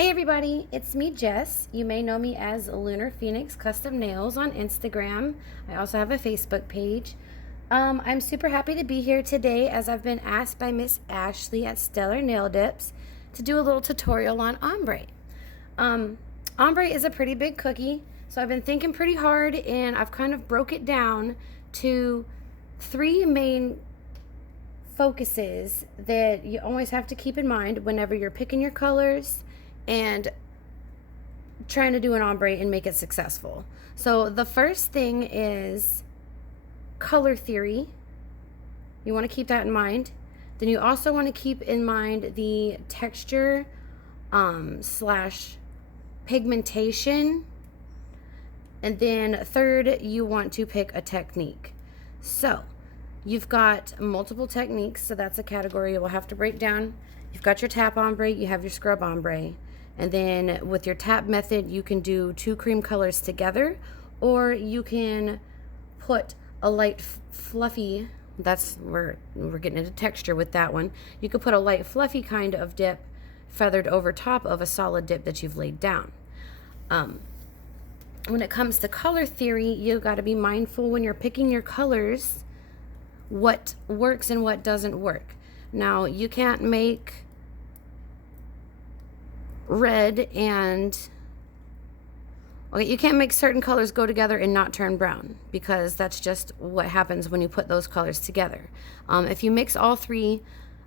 Hey everybody, it's me Jess. You may know me as Lunar Phoenix Custom Nails on Instagram. I also have a Facebook page. I'm super happy to be here today as I've been asked by Miss Ashley at Stellar Nail Dips to do a little tutorial on ombre. Ombre is a pretty big cookie, so I've been thinking pretty hard and I've kind of broke it down to three main focuses that you always have to keep in mind whenever you're picking your colors and trying to do an ombre and make it successful. So the first thing is color theory. You want to keep that in mind. Then you also want to keep in mind the texture slash pigmentation. And then third, you want to pick a technique. So you've got multiple techniques, so that's a category you'll have to break down. You've got your tap ombre, you have your scrub ombre. And then with your tap method, you can do two cream colors together, or you can put a light fluffy, that's where we're getting into texture with that one. You could put a light fluffy kind of dip feathered over top of a solid dip that you've laid down. When it comes to color theory, you got to be mindful when you're picking your colors what works and what doesn't work. Now, you can't make red and you can't make certain colors go together and not turn brown, because that's just what happens when you put those colors together. If you mix all three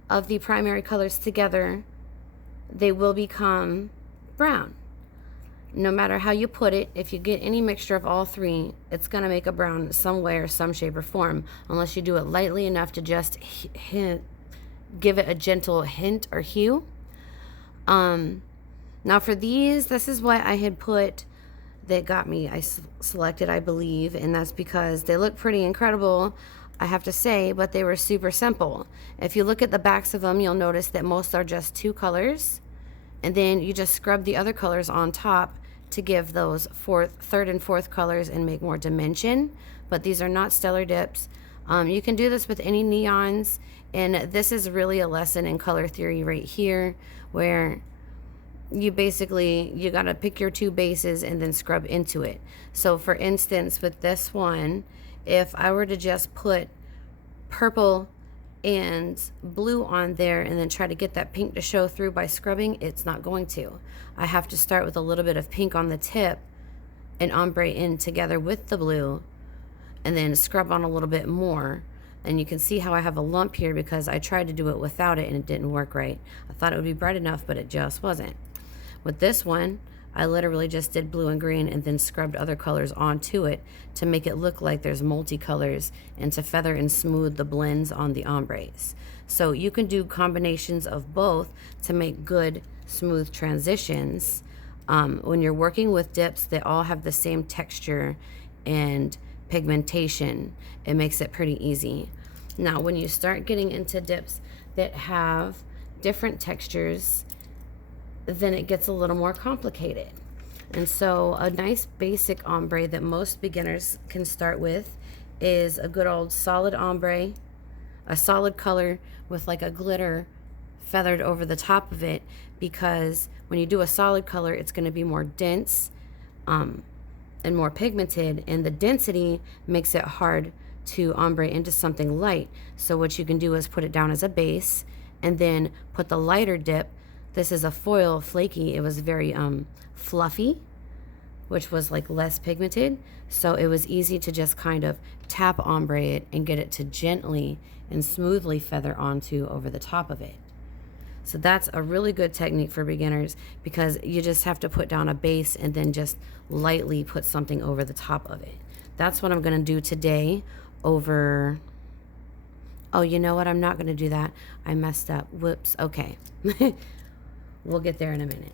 of the primary colors together, they will become brown. No matter how you put it, if you get any mixture of all three, it's going to make a brown some way or some shape or form, unless you do it lightly enough to just give it a gentle hint or hue. Now for these, this is what I had put that got me, I selected, I believe, and that's because they look pretty incredible, I have to say, but they were super simple. If you look at the backs of them, you'll notice that most are just two colors, and then you just scrub the other colors on top to give those third and fourth colors and make more dimension. But these are not stellar dips. You can do this with any neons, and this is really a lesson in color theory right here, where you gotta pick your two bases and then scrub into it. So for instance, with this one, if I were to just put purple and blue on there and then try to get that pink to show through by scrubbing, it's not going to. I have to start with a little bit of pink on the tip and ombre in together with the blue, and then scrub on a little bit more. And you can see how I have a lump here because I tried to do it without it and it didn't work right. I thought it would be bright enough, but it just wasn't. With this one, I literally just did blue and green and then scrubbed other colors onto it to make it look like there's multicolors and to feather and smooth the blends on the ombres. So you can do combinations of both to make good, smooth transitions. When you're working with dips that all have the same texture and pigmentation, it makes it pretty easy. Now, when you start getting into dips that have different textures, then it gets a little more complicated. And so a nice basic ombre that most beginners can start with is a good old solid ombre, a solid color with like a glitter feathered over the top of it, because when you do a solid color, it's going to be more dense and more pigmented, and the density makes it hard to ombre into something light. So what you can do is put it down as a base and then put the lighter dip. This is a foil flaky. It was very fluffy, which was like less pigmented. So it was easy to just kind of tap ombre it and get it to gently and smoothly feather onto over the top of it. So that's a really good technique for beginners, because you just have to put down a base and then just lightly put something over the top of it. That's what I'm going to do today over... Oh, you know what? I'm not going to do that. I messed up. Whoops. Okay. We'll get there in a minute.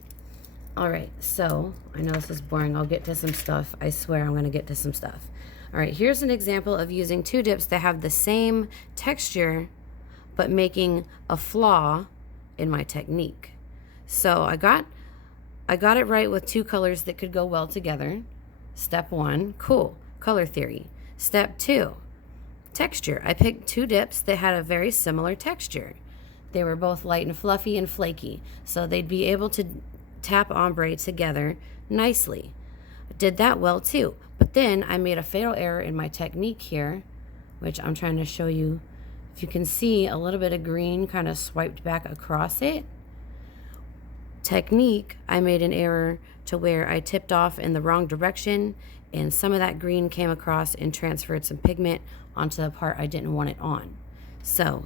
All right, so I know this is boring. I'll get to some stuff. I swear I'm going to get to some stuff. All right, here's an example of using two dips that have the same texture, but making a flaw in my technique. So I got it right with two colors that could go well together. Step one, cool, color theory. Step two, texture. I picked two dips that had a very similar texture. They were both light and fluffy and flaky, so they'd be able to tap ombre together nicely. Did that well too. But then I made a fatal error in my technique here, which I'm trying to show you. If you can see a little bit of green kind of swiped back across it. Technique, I made an error to where I tipped off in the wrong direction, and some of that green came across and transferred some pigment onto the part I didn't want it on. So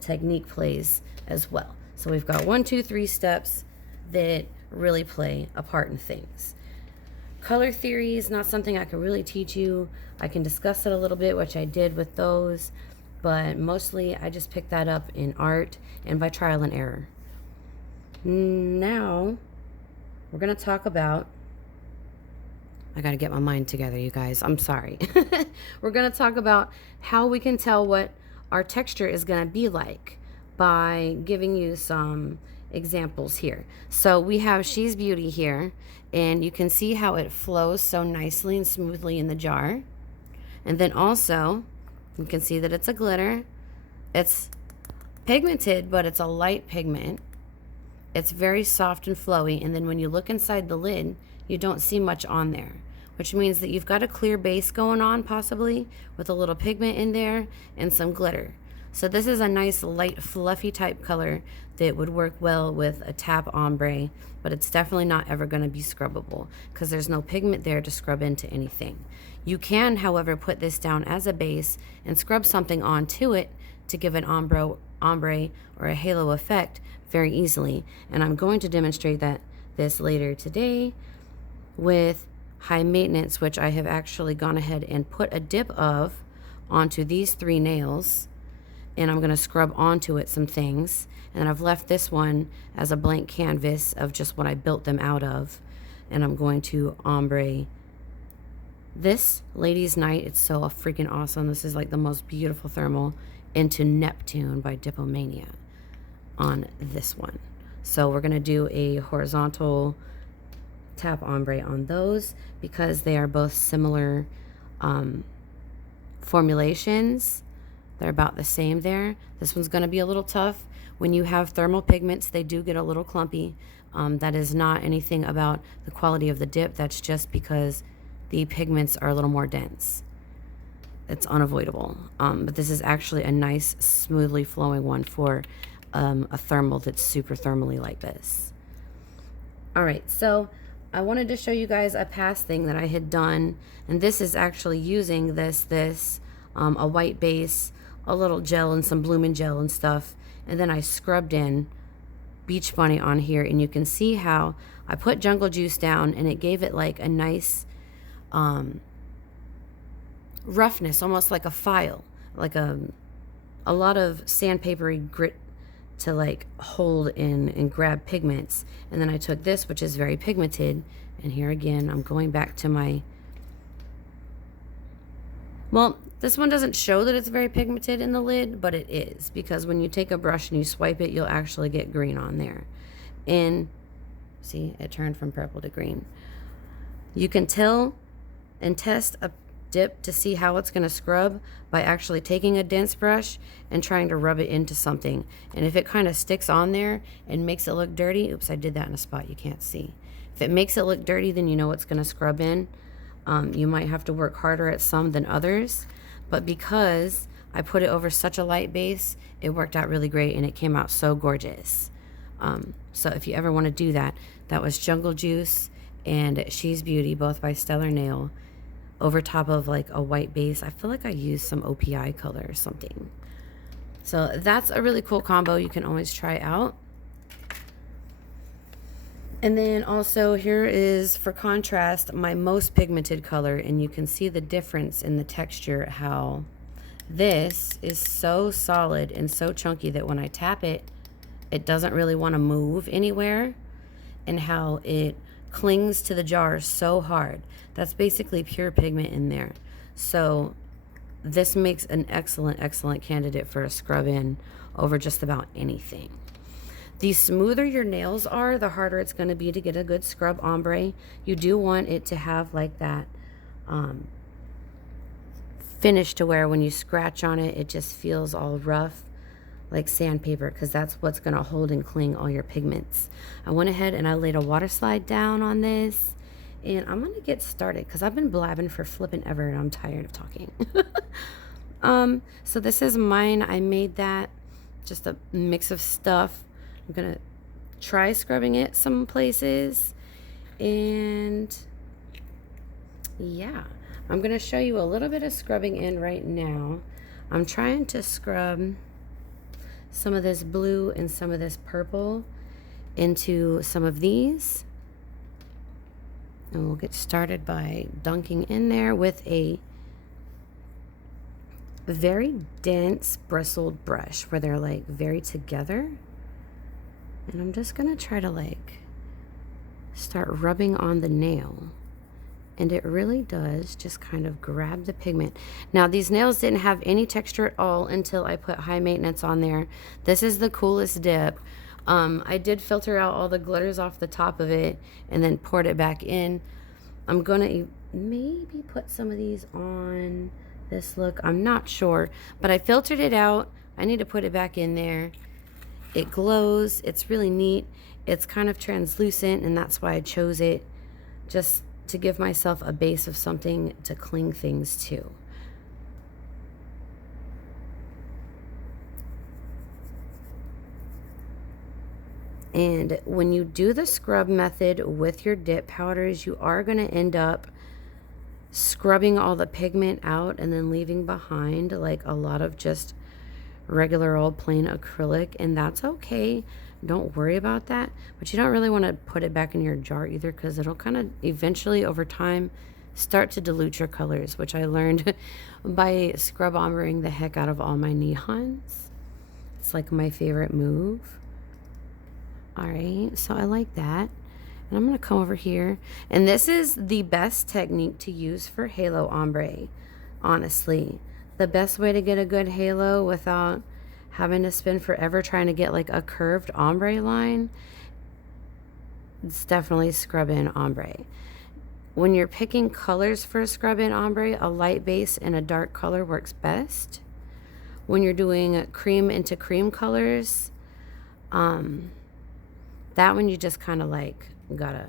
technique plays as well. So we've got 1, 2, 3 steps that really play a part in things. Color theory is not something I can really teach you. I can discuss it a little bit, which I did with those, but mostly I just picked that up in art and by trial and error. Now we're going to talk about, I got to get my mind together, you guys. I'm sorry. We're going to talk about how we can tell what our texture is going to be like by giving you some examples here. So we have She's Beauty here, and you can see how it flows so nicely and smoothly in the jar. And then also you can see that it's a glitter. It's pigmented, but it's a light pigment. It's very soft and flowy, and then when you look inside the lid, you don't see much on there, which means that you've got a clear base going on, possibly with a little pigment in there and some glitter. So this is a nice light fluffy type color that would work well with a tap ombre, but it's definitely not ever going to be scrubbable because there's no pigment there to scrub into anything. You can, however, put this down as a base and scrub something onto it to give an ombre or a halo effect very easily, and I'm going to demonstrate this later today with high maintenance, which I have actually gone ahead and put a dip of onto these 3 nails, and I'm going to scrub onto it some things, and I've left this one as a blank canvas of just what I built them out of, and I'm going to ombre this Ladies Night. It's so freaking awesome. This is like the most beautiful thermal into Neptune by Dipomania on this one. So we're going to do a horizontal tap ombre on those because they are both similar formulations. They're about the same there. This one's going to be a little tough. When you have thermal pigments, they do get a little clumpy. That is not anything about the quality of the dip. That's just because the pigments are a little more dense. It's unavoidable. But this is actually a nice, smoothly flowing one for a thermal that's super thermally like this. All right, so I wanted to show you guys a past thing that I had done, and this is actually using a white base, a little gel and some blooming gel and stuff, and then I scrubbed in Beach Bunny on here, and you can see how I put Jungle Juice down and it gave it like a nice roughness, almost like a file, like a lot of sandpapery grit to like hold in and grab pigments. And then I took this, which is very pigmented, and here again I'm going back to my, well, this one doesn't show that it's very pigmented in the lid, but it is, because when you take a brush and you swipe it, you'll actually get green on there. And see, it turned from purple to green. You can tell and test a dip to see how it's going to scrub by actually taking a dense brush and trying to rub it into something. And if it kind of sticks on there and makes it look dirty, oops, I did that in a spot you can't see. If it makes it look dirty, then you know it's going to scrub in. You might have to work harder at some than others, but because I put it over such a light base, it worked out really great and it came out so gorgeous. So if you ever want to do that, that was Jungle Juice and She's Beauty, both by Stellar Nail, over top of like a white base. I feel like I used some OPI color or something. So that's a really cool combo you can always try out. And then also here is, for contrast, my most pigmented color, and you can see the difference in the texture, how this is so solid and so chunky that when I tap it, it doesn't really want to move anywhere, and how it clings to the jar so hard. That's basically pure pigment in there. So this makes an excellent candidate for a scrub in over just about anything. The smoother your nails are, the harder it's going to be to get a good scrub ombre. You do want it to have like that finish to where when you scratch on it, it just feels all rough. like sandpaper, because that's what's going to hold and cling all your pigments. I went ahead and I laid a water slide down on this, and I'm going to get started because I've been blabbing for flipping ever and I'm tired of talking. So this is mine. I made that, just a mix of stuff. I'm going to try scrubbing it some places, and yeah, I'm going to show you a little bit of scrubbing in right now. I'm trying to scrub some of this blue and some of this purple into some of these. And we'll get started by dunking in there with a very dense bristled brush where they're like very together. And I'm just gonna try to like start rubbing on the nail. And it really does just kind of grab the pigment. Now, these nails didn't have any texture at all until I put high maintenance on there. This is the coolest dip. I did filter out all the glitters off the top of it and then poured it back in. I'm gonna maybe put some of these on this look. I'm not sure, but I filtered it out. I need to put it back in there. It glows. It's really neat. It's kind of translucent, and that's why I chose it. Just to give myself a base of something to cling things to. And when you do the scrub method with your dip powders, you are going to end up scrubbing all the pigment out and then leaving behind like a lot of just regular old plain acrylic, and that's okay. Don't worry about that, but you don't really want to put it back in your jar either, because it'll kind of eventually over time start to dilute your colors, which I learned by scrub ombreing the heck out of all my neons. It's like my favorite move. All right, so I like that. And I'm going to come over here, and this is the best technique to use for halo ombre, honestly. The best way to get a good halo without having to spend forever trying to get like a curved ombre line, it's definitely scrub in ombre. When you're picking colors for scrub in ombre, a light base and a dark color works best. When you're doing cream into cream colors, that one you just kind of like gotta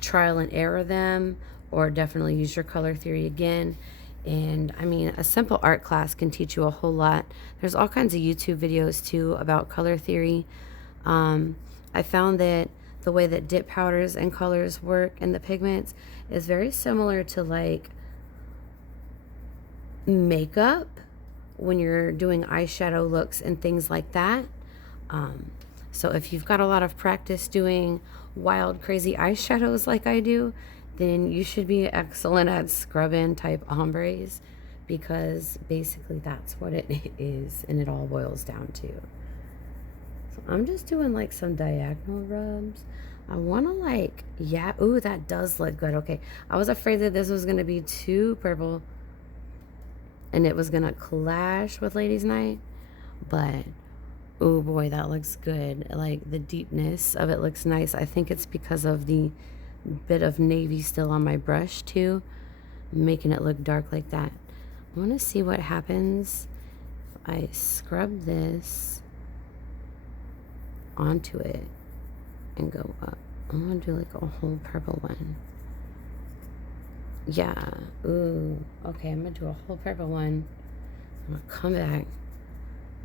trial and error them, or definitely use your color theory again. And I mean, a simple art class can teach you a whole lot. There's all kinds of YouTube videos too about color theory. I found that the way that dip powders and colors work and the pigments is very similar to like makeup when you're doing eyeshadow looks and things like that. So if you've got a lot of practice doing wild, crazy eyeshadows like I do, then you should be excellent at scrub-in type ombres, because basically that's what it is, and it all boils down to. So I'm just doing like some diagonal rubs. I want to like, yeah, ooh, that does look good. Okay, I was afraid that this was going to be too purple and it was going to clash with Ladies Night, but oh boy, that looks good. Like the deepness of it looks nice. I think it's because of the bit of navy still on my brush too, making it look dark like that. I want to see what happens if I scrub this onto it and go up. I'm gonna do like a whole purple one. Yeah, ooh, okay, I'm gonna do a whole purple one. I'm gonna come back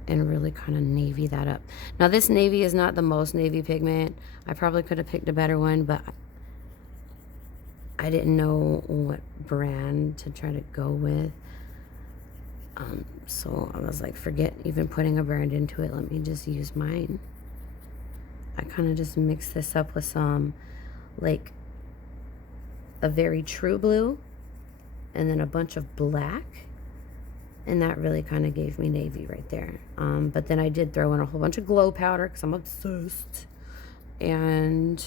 and really kind of navy that up. Now this navy is not the most navy pigment. I probably could have picked a better one, but I didn't know what brand to try to go with. So I was like, forget even putting a brand into it. Let me just use mine. I kind of just mix this up with some, like, a very true blue and then a bunch of black. And that really kind of gave me navy right there. But then I did throw in a whole bunch of glow powder because I'm obsessed. And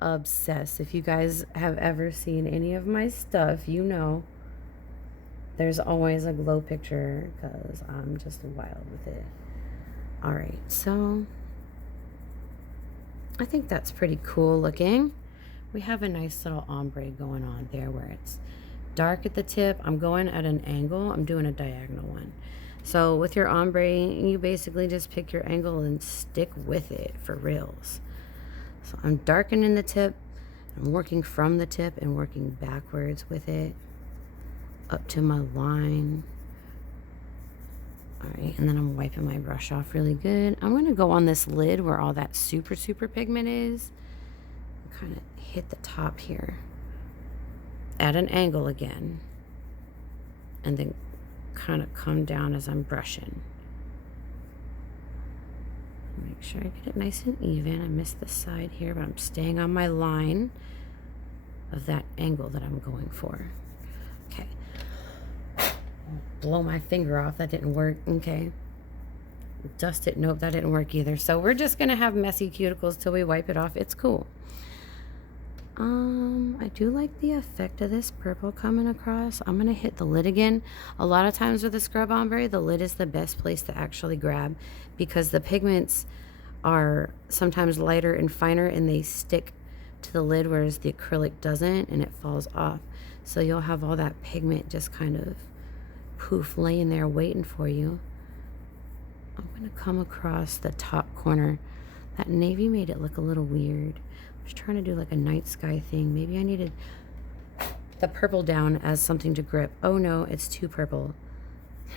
obsessed. If you guys have ever seen any of my stuff, you know there's always a glow picture because I'm just wild with it. All right, so I think that's pretty cool looking. We have a nice little ombre going on there where it's dark at the tip. I'm going at an angle. I'm doing a diagonal one. So with your ombre, you basically just pick your angle and stick with it for reals. So I'm darkening the tip. I'm working from the tip and working backwards with it up to my line. All right, and then I'm wiping my brush off really good. I'm going to go on this lid where all that super pigment is. Kind of hit the top here at an angle again, and then kind of come down as I'm brushing. Make sure I get it nice and even. I missed the side here, but I'm staying on my line of that angle that I'm going for. Okay. Blow my finger off. That didn't work. Okay. Dust it. Nope, that didn't work either. So we're just going to have messy cuticles till we wipe it off. It's cool. I do like the effect of this purple coming across. I'm going to hit the lid again. A lot of times with a scrub ombre, the lid is the best place to actually grab because the pigments are sometimes lighter and finer and they stick to the lid, whereas the acrylic doesn't and it falls off. So you'll have all that pigment just kind of poof laying there waiting for you. I'm going to come across the top corner. That navy made it look a little weird. I was trying to do like a night sky thing. Maybe I needed the purple down as something to grip. Oh no, it's too purple.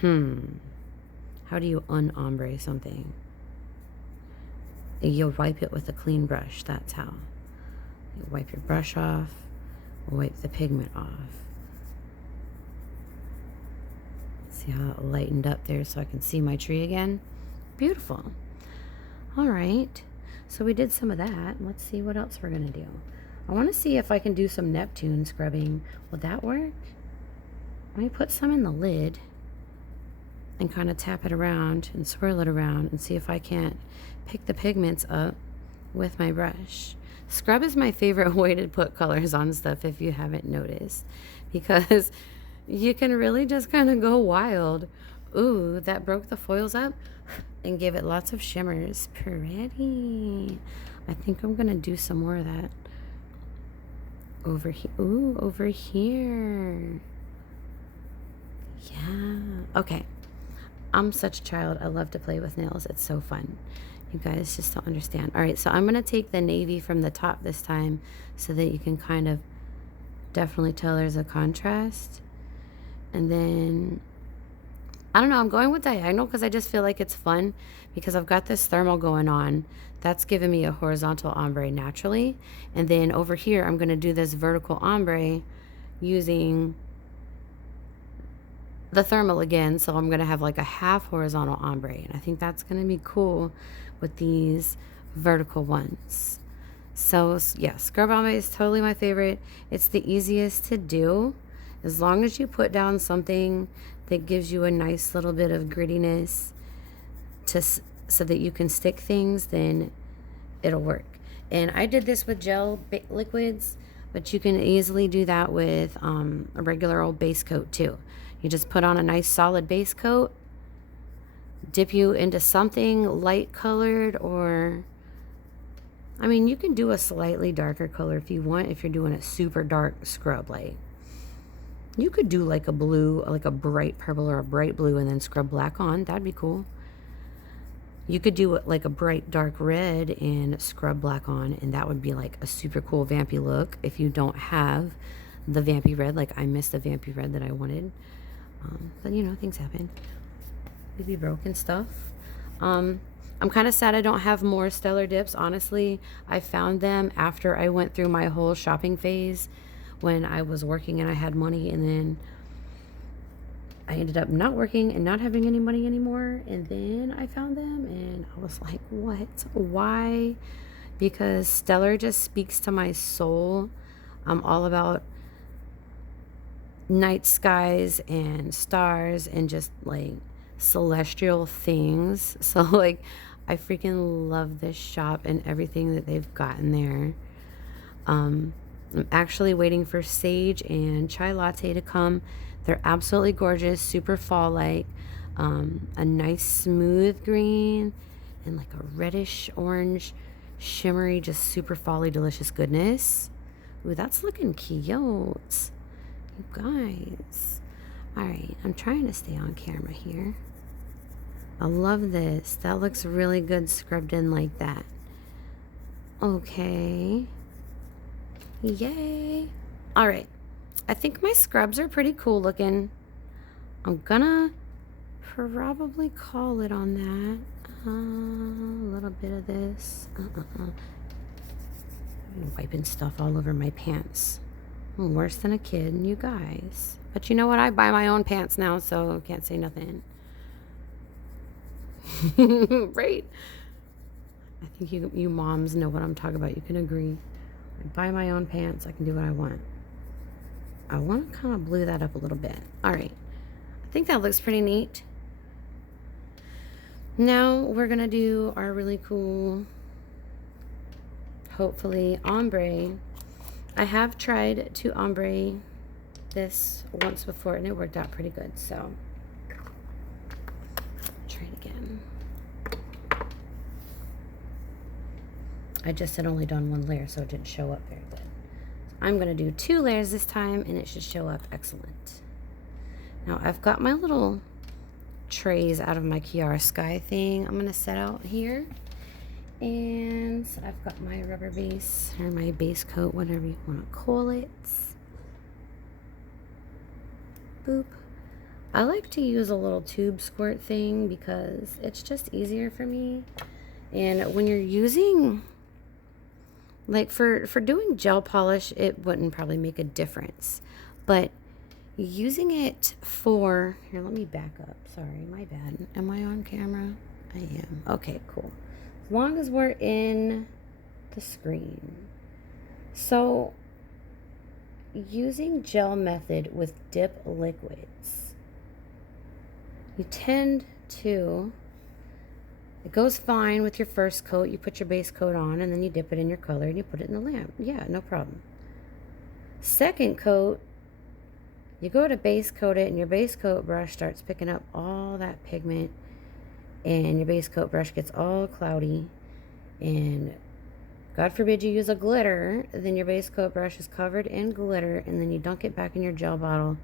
How do you un-ombre something? You'll wipe it with a clean brush. That's how. You wipe your brush off, wipe the pigment off. See how it lightened up there so I can see my tree again? Beautiful. All right. So we did some of that. Let's see what else we're going to do. I want to see if I can do some Neptune scrubbing. Will that work? Let me put some in the lid and kind of tap it around and swirl it around and see if I can't pick the pigments up with my brush. Scrub is my favorite way to put colors on stuff if you haven't noticed, because you can really just kind of go wild. Ooh, that broke the foils up and gave it lots of shimmers. Pretty. I think I'm going to do some more of that. Over here. Ooh, over here. Yeah. Okay. I'm such a child. I love to play with nails. It's so fun. You guys just don't understand. All right, so I'm going to take the navy from the top this time so that you can kind of definitely tell there's a contrast. And then, I don't know, I'm going with diagonal because I just feel like it's fun because I've got this thermal going on. That's giving me a horizontal ombre naturally. And then over here, I'm going to do this vertical ombre using the thermal again. So I'm going to have like a half horizontal ombre. And I think that's going to be cool with these vertical ones. So yeah, scrub ombre is totally my favorite. It's the easiest to do. As long as you put down something that gives you a nice little bit of grittiness so that you can stick things, then it'll work. And I did this with gel liquids, but you can easily do that with a regular old base coat too. You just put on a nice solid base coat, dip you into something light colored, or I mean, you can do a slightly darker color if you want, if you're doing a super dark scrub light. You could do like a blue, like a bright purple or a bright blue, and then scrub black on. That'd be cool. You could do like a bright dark red and scrub black on, and that would be like a super cool vampy look if you don't have the vampy red. Like I missed the vampy red that I wanted. But you know, things happen. Maybe broken stuff. I'm kind of sad I don't have more stellar dips. Honestly, I found them after I went through my whole shopping phase when I was working and I had money, and then I ended up not working and not having any money anymore, and then I found them and I was like, what? Why? Because stellar just speaks to my soul. I'm all about night skies and stars and just like celestial things. So like I freaking love this shop and everything that they've gotten there. I'm actually waiting for sage and chai latte to come. They're absolutely gorgeous, super fall-like. A nice smooth green and like a reddish orange shimmery, just super fall-y delicious goodness. Ooh, that's looking cute. You guys. All right, I'm trying to stay on camera here. I love this. That looks really good scrubbed in like that. Okay. Yay. All right. I think my scrubs are pretty cool looking. I'm gonna probably call it on that. A little bit of this. I'm wiping stuff all over my pants. I'm worse than a kid, you guys. But you know what? I buy my own pants now, so can't say nothing. Right? I think you moms know what I'm talking about. You can agree. I buy my own pants. I can do what I want. I want to kind of blue that up a little bit. All right. I think that looks pretty neat. Now we're going to do our really cool, hopefully, ombre. I have tried to ombre this once before and it worked out pretty good, so try it again. I just had only done one layer, so it didn't show up very good. So I'm going to do 2 layers this time and it should show up excellent. Now I've got my little trays out of my Kiara Sky thing I'm going to set out here. And I've got my rubber base, or my base coat, whatever you want to call it. Boop. I like to use a little tube squirt thing because it's just easier for me. And when you're using, like for doing gel polish, it wouldn't probably make a difference. But using it for, here, let me back up. Sorry, my bad. Am I on camera? I am. Okay, cool. As long as we're in the screen. So, using gel method with dip liquids, you tend to, it goes fine with your first coat. You put your base coat on and then you dip it in your color and you put it in the lamp. Yeah, no problem. Second coat, you go to base coat it and your base coat brush starts picking up all that pigment. And your base coat brush gets all cloudy, and God forbid you use a glitter, then your base coat brush is covered in glitter, and then you dunk it back in your gel bottle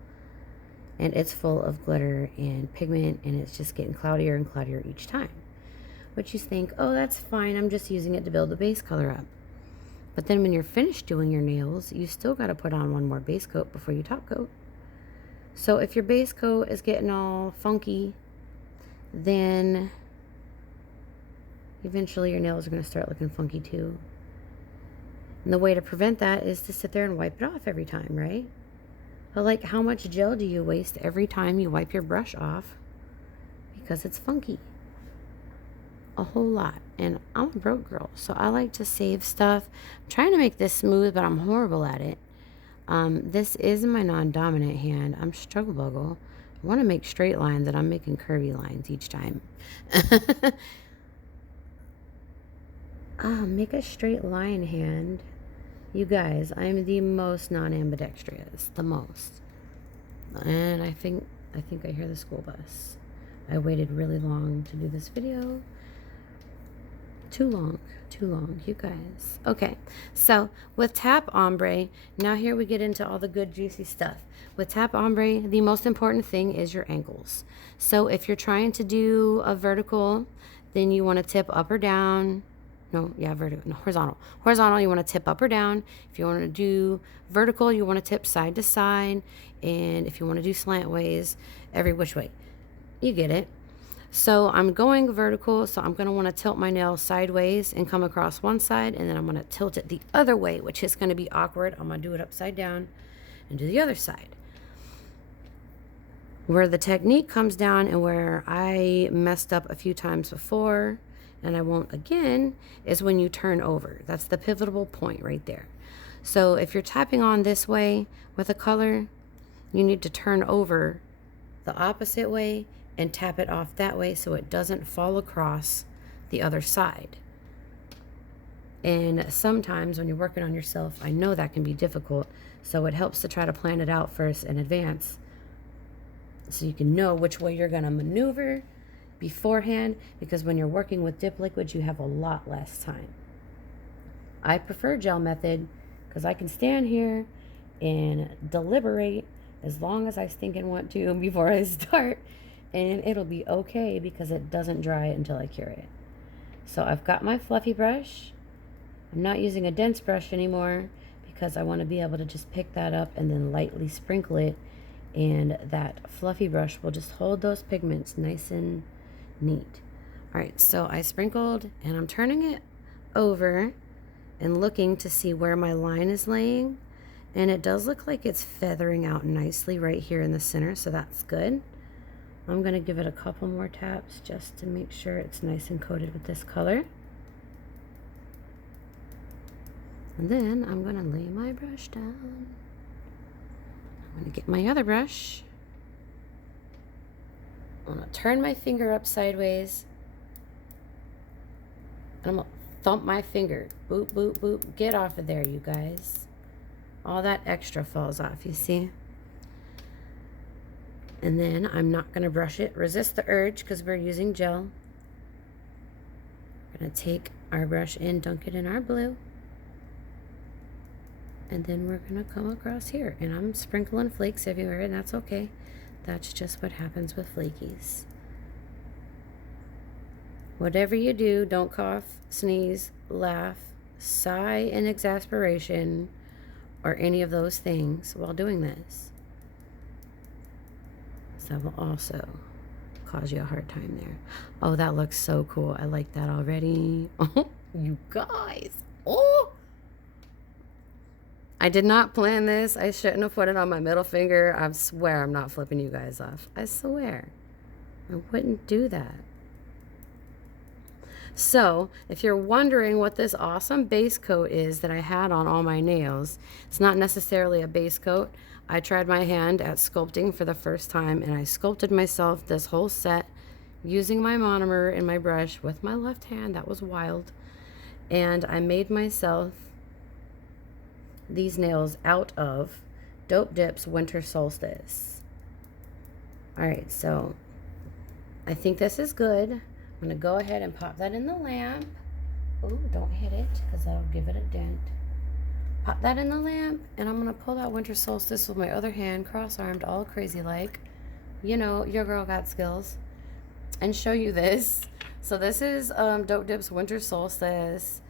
and it's full of glitter and pigment, and it's just getting cloudier and cloudier each time. But you think, oh, that's fine, I'm just using it to build the base color up. But then when you're finished doing your nails, you still got to put on one more base coat before you top coat. So if your base coat is getting all funky, then eventually your nails are going to start looking funky too. And the way to prevent that is to sit there and wipe it off every time, right? But like, how much gel do you waste every time you wipe your brush off because it's funky? A whole lot. And I'm a broke girl, so I like to save stuff. I'm trying to make this smooth, but I'm horrible at it. This is my non-dominant hand. I'm struggle buggle. I want to make straight lines, and I'm making curvy lines each time. Make a straight line hand. You guys, I'm the most non-ambidextrous. The most. And I think I hear the school bus. I waited really long to do this video. Too long, you guys. Okay, so with Tap Ombre, now here we get into all the good juicy stuff. With Tap Ombre, the most important thing is your angles. So if you're trying to do a vertical, then you want to tip up or down. Horizontal. Horizontal, you want to tip up or down. If you want to do vertical, you want to tip side to side. And if you want to do slant ways, every which way. You get it. So I'm going vertical, so I'm going to want to tilt my nail sideways and come across one side, and then I'm going to tilt it the other way, which is going to be awkward. I'm going to do it upside down and do the other side. Where the technique comes down and where I messed up a few times before, and I won't again, is when you turn over. That's the pivotal point right there. So if you're tapping on this way with a color, you need to turn over the opposite way and tap it off that way so it doesn't fall across the other side. And sometimes when you're working on yourself, I know that can be difficult, so it helps to try to plan it out first in advance so you can know which way you're going to maneuver beforehand, because when you're working with dip liquids, you have a lot less time. I prefer gel method because I can stand here and deliberate as long as I stinking want to before I start, and it'll be okay because it doesn't dry until I cure it. So I've got my fluffy brush. I'm not using a dense brush anymore because I want to be able to just pick that up and then lightly sprinkle it, and that fluffy brush will just hold those pigments nice and neat. All right, so I sprinkled and I'm turning it over and looking to see where my line is laying, and it does look like it's feathering out nicely right here in the center, so that's good. I'm going to give it a couple more taps just to make sure it's nice and coated with this color. And then I'm going to lay my brush down. I'm going to get my other brush. I'm going to turn my finger up sideways. And I'm going to thump my finger. Boop, boop, boop. Get off of there, you guys. All that extra falls off, you see? And then I'm not going to brush it. Resist the urge because we're using gel. We're going to take our brush and dunk it in our blue. And then we're going to come across here. And I'm sprinkling flakes everywhere, and that's okay. That's just what happens with flakies. Whatever you do, don't cough, sneeze, laugh, sigh in exasperation, or any of those things while doing this. So that will also cause you a hard time there. Oh, that looks so cool. I like that already. Oh, you guys. Oh! I did not plan this. I shouldn't have put it on my middle finger. I swear I'm not flipping you guys off. I swear. I wouldn't do that. So, if you're wondering what this awesome base coat is that I had on all my nails, it's not necessarily a base coat. I tried my hand at sculpting for the first time, and I sculpted myself this whole set using my monomer and my brush with my left hand. That was wild. And I made myself these nails out of Dope Dip's Winter Solstice. Alright, so I think this is good. I'm going to go ahead and pop that in the lamp. Oh, don't hit it because that'll give it a dent. Pop that in the lamp, and I'm going to pull out Winter Solstice with my other hand, cross-armed, all crazy like. You know, your girl got skills. And show you this. So this is Dope Dip's Winter Solstice,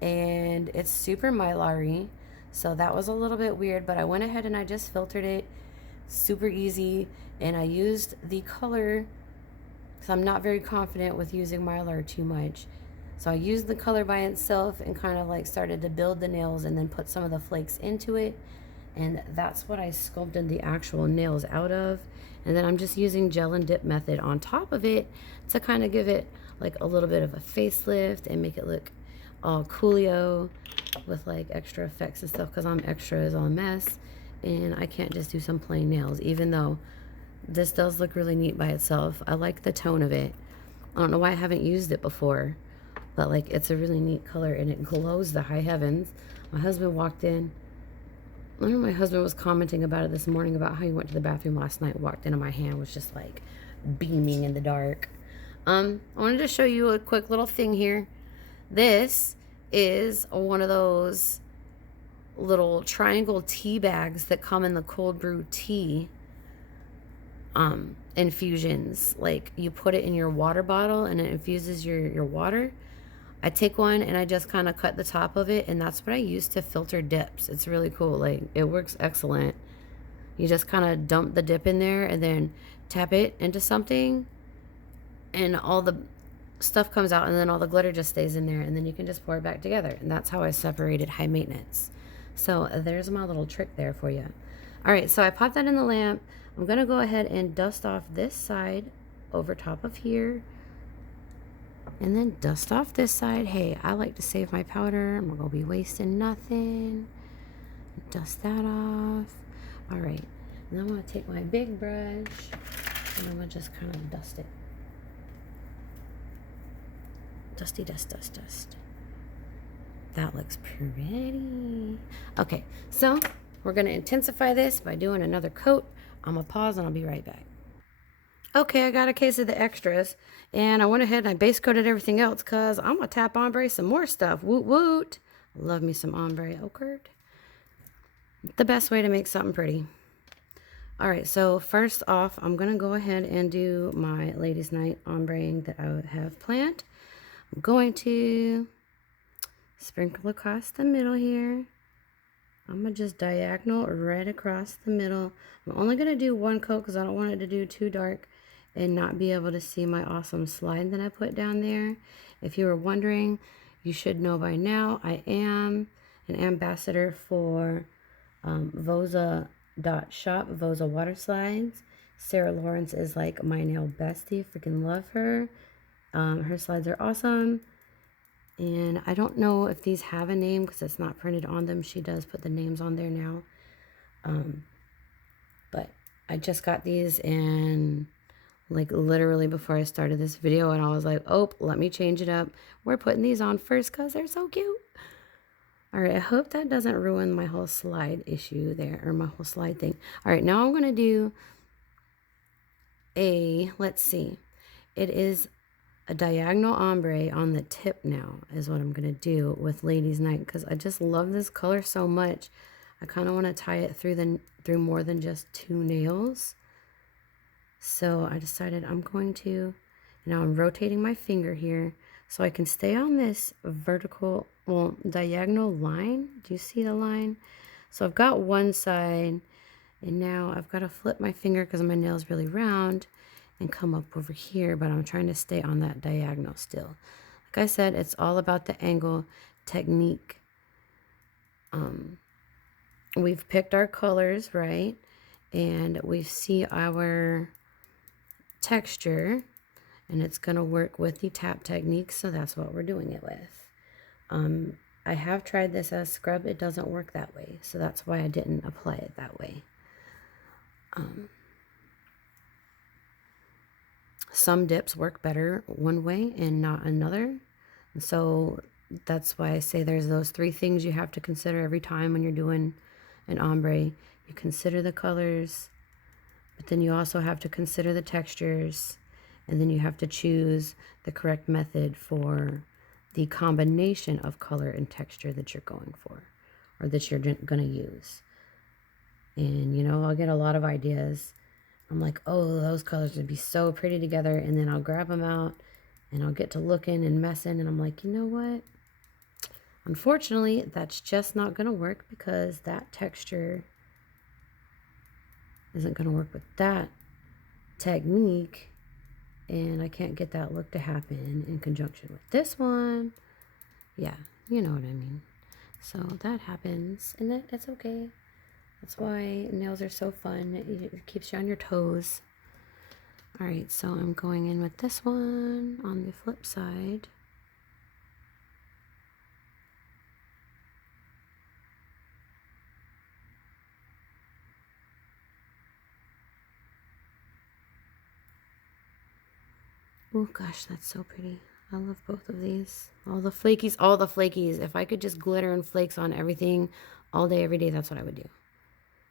and it's super mylar-y. So that was a little bit weird, but I went ahead and I just filtered it. Super easy. And I used the color, because I'm not very confident with using mylar too much. So I used the color by itself and kind of like started to build the nails and then put some of the flakes into it. And that's what I sculpted the actual nails out of. And then I'm just using gel and dip method on top of it to kind of give it like a little bit of a facelift and make it look all coolio with like extra effects and stuff, because I'm extra as all mess and I can't just do some plain nails, even though this does look really neat by itself. I like the tone of it. I don't know why I haven't used it before, but like it's a really neat color and it glows the high heavens. My husband walked in. I know my husband was commenting about it this morning about how he went to the bathroom last night, walked in, and my hand was just like beaming in the dark. I wanted to show you a quick little thing here. This is one of those little triangle tea bags that come in the cold brew tea infusions. Like you put it in your water bottle and it infuses your water. I take one and I just kind of cut the top of it, and that's what I use to filter dips. It's really cool. Like it works excellent. You just kind of dump the dip in there and then tap it into something, and all the stuff comes out, and then all the glitter just stays in there, and then you can just pour it back together. And that's how I separated high maintenance. So there's my little trick there for you. All right, so I popped that in the lamp. I'm gonna go ahead and dust off this side over top of here, and then dust off this side. Hey, I like to save my powder. I'm not gonna be wasting nothing. Dust that off. All right, and I'm gonna take my big brush and I'm gonna just kind of dust it. Dusty dust, dust, dust. That looks pretty. Okay, so we're gonna intensify this by doing another coat. I'm gonna pause and I'll be right back. Okay, I got a case of the extras, and I went ahead and I base coated everything else because I'm gonna tap ombre some more stuff. Woot woot. Love me some ombre ochre. The best way to make something pretty. All right, so first off, I'm going to go ahead and do my Ladies Night ombre that I have planned. I'm going to sprinkle across the middle here. I'm going to just diagonal right across the middle. I'm only going to do one coat because I don't want it to do too dark and not be able to see my awesome slide that I put down there. If you were wondering, you should know by now, I am an ambassador for Voza Shop, Voza Water Slides. Sarah Lawrence is like my nail bestie. Freaking love her. Her slides are awesome. And I don't know if these have a name because it's not printed on them. She does put the names on there now. But I just got these and like literally before I started this video, and I was like, oh, let me change it up. We're putting these on first because they're so cute. All right, I hope that doesn't ruin my whole slide issue there, or my whole slide thing. All right, now I'm going to do let's see. It is a diagonal ombre on the tip now is what I'm going to do with Ladies Night because I just love this color so much. I kind of want to tie it through more than just 2 nails. So I decided I'm going to, now I'm rotating my finger here so I can stay on this vertical, well, diagonal line. Do you see the line? So I've got one side, and now I've got to flip my finger because my nail's really round and come up over here, but I'm trying to stay on that diagonal still. Like I said, it's all about the angle technique. We've picked our colors, right? And we see our texture, and it's going to work with the tap technique, so that's what we're doing it with. I have tried this as scrub. It doesn't work that way, so that's why I didn't apply it that way. Some dips work better one way and not another, and so that's why I say there's those 3 things you have to consider every time when you're doing an ombre. You consider the colors, but then you also have to consider the textures, and then you have to choose the correct method for the combination of color and texture that you're going for, or that you're going to use. And, you know, I'll get a lot of ideas. I'm like, oh, those colors would be so pretty together, and then I'll grab them out, and I'll get to looking and messing, and I'm like, you know what? Unfortunately, that's just not going to work because that texture isn't going to work with that technique, and I can't get that look to happen in conjunction with this one. Yeah, you know what I mean. So that happens, and that's okay. That's why nails are so fun. It keeps you on your toes. All right, so I'm going in with this one on the flip side. Oh gosh, that's so pretty. I love both of these. All the flakies, all the flakies. If I could just glitter and flakes on everything all day, every day, that's what I would do.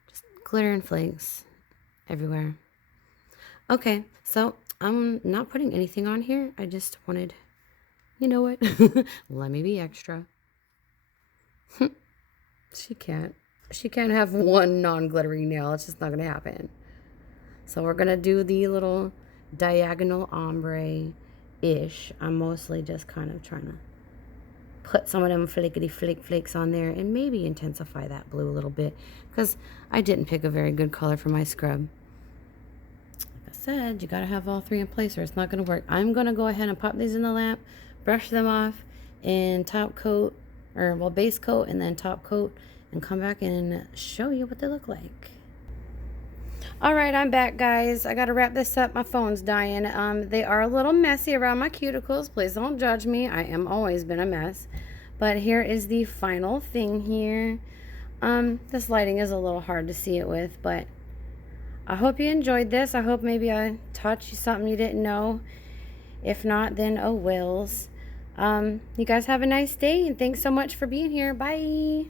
Just glitter and flakes everywhere. Okay, so I'm not putting anything on here. I just wanted, you know what? Let me be extra. She can't have one non-glittery nail. It's just not gonna happen. So we're gonna do the little diagonal ombre-ish. I'm mostly just kind of trying to put some of them flickety flakes on there and maybe intensify that blue a little bit because I didn't pick a very good color for my scrub. Like I said, you gotta have all 3 in place or it's not gonna work. I'm gonna go ahead and pop these in the lamp, brush them off, and top coat, or well, base coat and then top coat, and come back and show you what they look like. All right, I'm back, guys. I got to wrap this up. My phone's dying. They are a little messy around my cuticles. Please don't judge me. I am always been a mess. But here is the final thing here. This lighting is a little hard to see it with, but I hope you enjoyed this. I hope maybe I taught you something you didn't know. If not, then oh wills. You guys have a nice day, and thanks so much for being here. Bye.